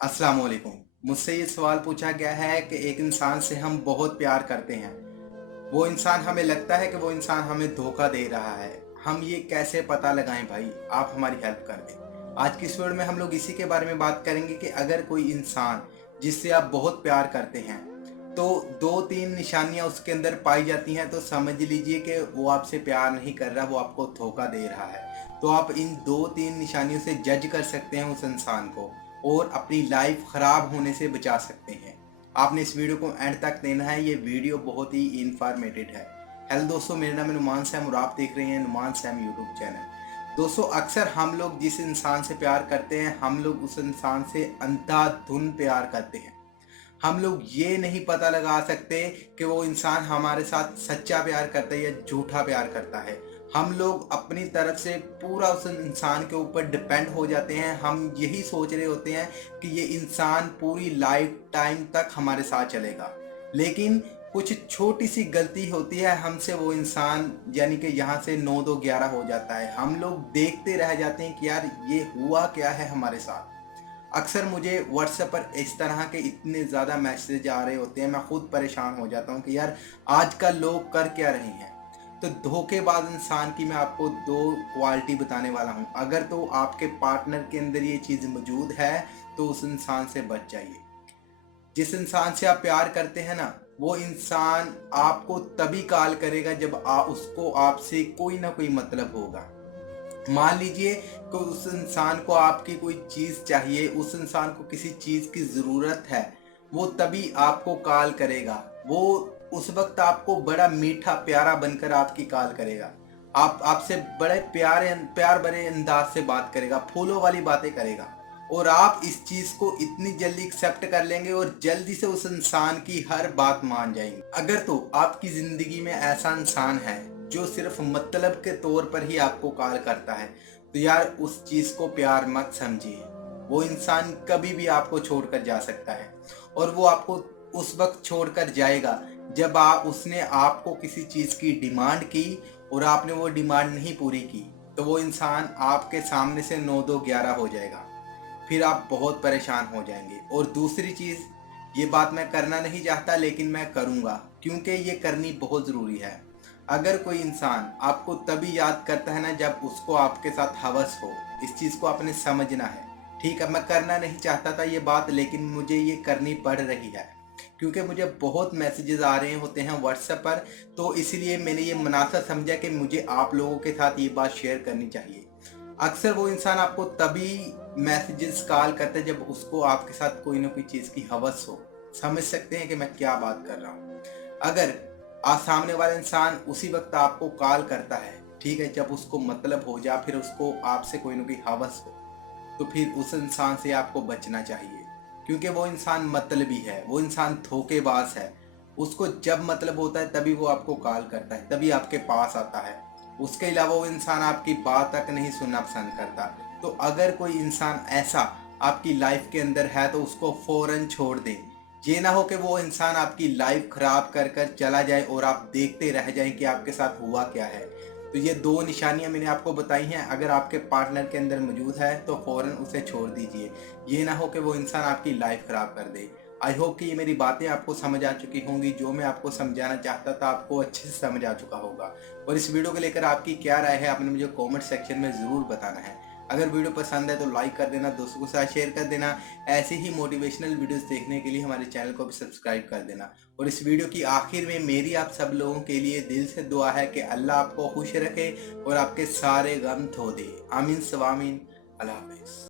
अस्सलाम वालेकुम। मुझसे ये सवाल पूछा गया है कि एक इंसान से हम बहुत प्यार करते हैं। वो इंसान हमें लगता है कि वो इंसान हमें धोखा दे रहा है। हम ये कैसे पता लगाएं भाई? आप हमारी हेल्प कर दें। आज की इस वीडियो में हम लोग इसी के बारे में बात करेंगे कि अगर कोई इंसान जिससे आप बहुत प्यार करते हैं, तो 2-3 निशानियाँ उसके अंदर पाई जाती हैं, तो समझ लीजिए कि वो आपसे प्यार नहीं कर रहा, वो आपको धोखा दे रहा है। तो आप इन 2-3 निशानियों से जज कर सकते हैं उस इंसान को और अपनी लाइफ ख़राब होने से बचा सकते हैं। आपने इस वीडियो को एंड तक देना है। ये वीडियो बहुत ही इंफॉर्मेटिव है। हेलो दोस्तों, मेरा नाम है नुमान सैम और आप देख रहे हैं नुमान सैम यूट्यूब चैनल। दोस्तों, अक्सर हम लोग जिस इंसान से प्यार करते हैं, हम लोग उस इंसान से अंधाधुन प्यार करते हैं। हम लोग ये नहीं पता लगा सकते कि वो इंसान हमारे साथ सच्चा प्यार करता है या झूठा प्यार करता है। हम लोग अपनी तरफ से पूरा उस इंसान के ऊपर डिपेंड हो जाते हैं। हम यही सोच रहे होते हैं कि ये इंसान पूरी लाइफ टाइम तक हमारे साथ चलेगा, लेकिन कुछ छोटी सी गलती होती है हमसे, वो इंसान यानी कि यहाँ से 9-2-11 हो जाता है। हम लोग देखते रह जाते हैं कि यार ये हुआ क्या है हमारे साथ। अक्सर मुझे व्हाट्सएप पर इस तरह के इतने ज़्यादा मैसेज आ रहे होते हैं, मैं खुद परेशान हो जाता हूँ कि यार आजकल लोग कर क्या रहे हैं। तो धोखेबाज इंसान की मैं आपको दो क्वालिटी बताने वाला हूँ। अगर तो आपके पार्टनर के अंदर ये चीज़ मौजूद है तो उस इंसान से बच जाइए। जिस इंसान से आप प्यार करते हैं ना, वो इंसान आपको तभी कॉल करेगा जब उसको आपसे कोई ना कोई मतलब होगा। मान लीजिए कि उस इंसान को आपकी कोई चीज़ चाहिए, उस इंसान को किसी चीज़ की ज़रूरत है, वो तभी आपको कॉल करेगा। वो उस वक़्त आपको बड़ा मीठा प्यारा बनकर आपकी कॉल करेगा। आप आपसे बड़े प्यार भरे अंदाज़ से बात करेगा, फूलों वाली बातें करेगा और आप इस चीज़ को इतनी जल्दी एक्सेप्ट कर लेंगे और जल्दी से उस इंसान की हर बात मान जाएँगे। अगर तो आपकी ज़िंदगी में ऐसा इंसान है जो सिर्फ मतलब के तौर पर ही आपको कॉल करता है, तो यार उस चीज़ को प्यार मत समझिए। वो इंसान कभी भी आपको छोड़कर जा सकता है और वो आपको उस वक़्त छोड़कर जाएगा जब उसने आपको किसी चीज़ की डिमांड की और आपने वो डिमांड नहीं पूरी की, तो वो इंसान आपके सामने से 9-2-11 हो जाएगा। फिर आप बहुत परेशान हो जाएँगे। और दूसरी चीज़, ये बात मैं करना नहीं चाहता लेकिन मैं करूँगा क्योंकि ये करनी बहुत ज़रूरी है। अगर कोई इंसान आपको तभी याद करता है ना जब उसको आपके साथ हवस हो, इस चीज़ को आपने समझना है। ठीक है, मैं करना नहीं चाहता था ये बात, लेकिन मुझे ये करनी पड़ रही है क्योंकि मुझे बहुत मैसेजेस आ रहे होते हैं व्हाट्सएप पर, तो इसलिए मैंने ये मुनासिब समझा कि मुझे आप लोगों के साथ ये बात शेयर करनी चाहिए। अक्सर वो इंसान आपको तभी मैसेजेस कॉल करता है जब उसको आपके साथ कोई ना कोई चीज़ की हवस हो। समझ सकते हैं कि मैं क्या बात कर रहा हूँ। अगर सामने वाला इंसान उसी वक्त आपको कॉल करता है, ठीक है, जब उसको मतलब हो या फिर उसको आपसे कोई ना कोई हवस हो, तो फिर उस इंसान से आपको बचना चाहिए क्योंकि वो इंसान मतलबी है, वो इंसान धोखेबाज है। उसको जब मतलब होता है तभी वो आपको कॉल करता है, तभी आपके पास आता है। उसके अलावा वो इंसान आपकी बात तक नहीं सुनना पसंद करता। तो अगर कोई इंसान ऐसा आपकी लाइफ के अंदर है तो उसको फ़ौरन छोड़ दें। ये ना हो कि वो इंसान आपकी लाइफ ख़राब कर कर चला जाए और आप देखते रह जाएँ कि आपके साथ हुआ क्या है। तो ये 2 निशानियाँ मैंने आपको बताई हैं, अगर आपके पार्टनर के अंदर मौजूद है तो फ़ौरन उसे छोड़ दीजिए। ये ना हो कि वो इंसान आपकी लाइफ़ ख़राब कर दे। आई होप कि ये मेरी बातें आपको समझ आ चुकी होंगी, जो मैं आपको समझाना चाहता था आपको अच्छे से समझ आ चुका होगा। और इस वीडियो को लेकर आपकी क्या राय है, आपने मुझे कमेंट सेक्शन में ज़रूर बताना है। अगर वीडियो पसंद है तो लाइक कर देना, दोस्तों के साथ शेयर कर देना। ऐसे ही मोटिवेशनल वीडियोस देखने के लिए हमारे चैनल को भी सब्सक्राइब कर देना। और इस वीडियो की आखिर में मेरी आप सब लोगों के लिए दिल से दुआ है कि अल्लाह आपको खुश रखे और आपके सारे गम धो दे। आमीन सवामीन। अल्लाह हाफ़िज़।